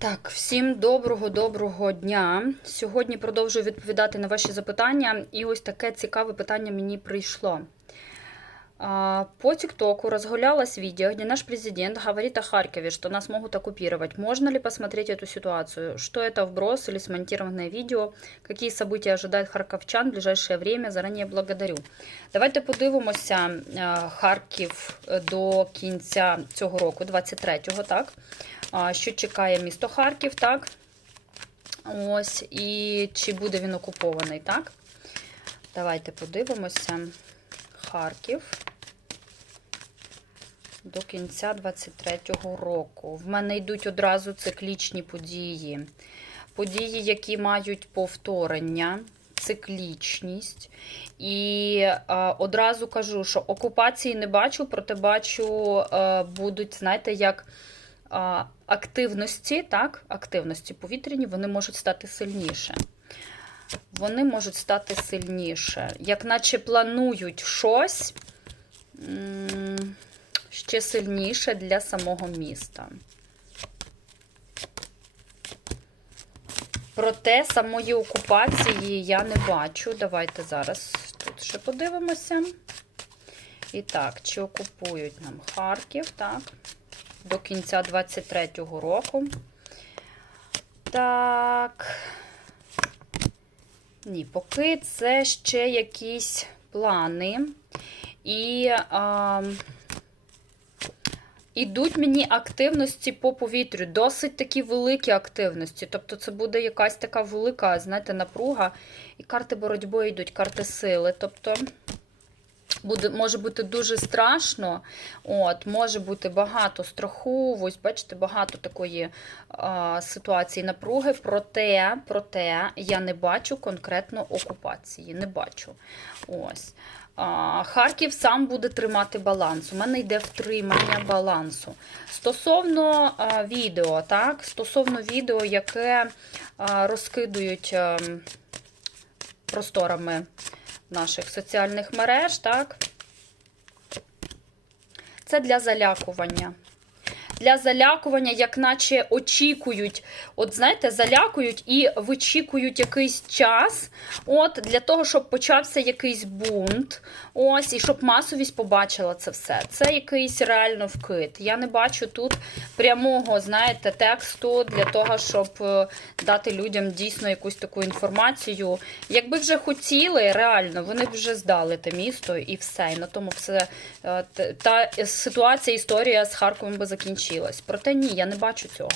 Так, всім доброго-доброго дня. Сьогодні продовжую відповідати на ваші запитання, і ось таке цікаве питання мені прийшло. А, По ТикТоку разгулялось видео, где наш президент говорит о Харькове, что нас могут оккупировать. Можно ли посмотреть эту ситуацию? Что это вброс или смонтированное видео? Какие события ожидают харьковчан в ближайшее время? Заранее благодарю. Давайте подивимося а, Харків до кінця цього року, 23-го, так? А, Що чекає місто Харків, так? Ось, і чи буде він окупований, так? Давайте подивимося. Харків до кінця 23-го року. В мене йдуть одразу циклічні події. Події, які мають повторення, циклічність. І а, одразу кажу, що окупації не бачу, проте бачу, а, будуть, знаєте, як а, активності, так, активності повітряні, вони можуть стати сильніше. Вони можуть стати сильніше. Як наче планують щось ще сильніше для самого міста. Проте самої окупації я не бачу. Давайте зараз тут ще подивимося. І так, чи окупують нам Харків, так, до кінця 23-го року. Так. Ні, поки це ще якісь плани. І а, ідуть мені активності по повітрю, досить такі великі активності. Тобто це буде якась така велика, знаєте, напруга. І карти боротьби йдуть, карти сили. Тобто буде, може бути дуже страшно, от, може бути багато страху, ось бачите, багато такої а, ситуації напруги, проте, проте я не бачу конкретно окупації. Не бачу. Ось. Харків сам буде тримати баланс. У мене йде втримання балансу. Стосовно відео, так, стосовно відео, яке розкидують просторами наших соціальних мереж, так? Це для залякування. Для залякування, як наче очікують, от знаєте, залякують і вичікують якийсь час, от, для того, щоб почався якийсь бунт, ось, і щоб масовість побачила це все. Це якийсь реально вкид. Я не бачу тут прямого, знаєте, тексту для того, щоб е, дати людям дійсно якусь таку інформацію. Якби вже хотіли, реально, вони б вже здали те місто і все. І на тому все е, та ситуація, історія з Харковом би закінчилась. Проте ні, я не бачу цього.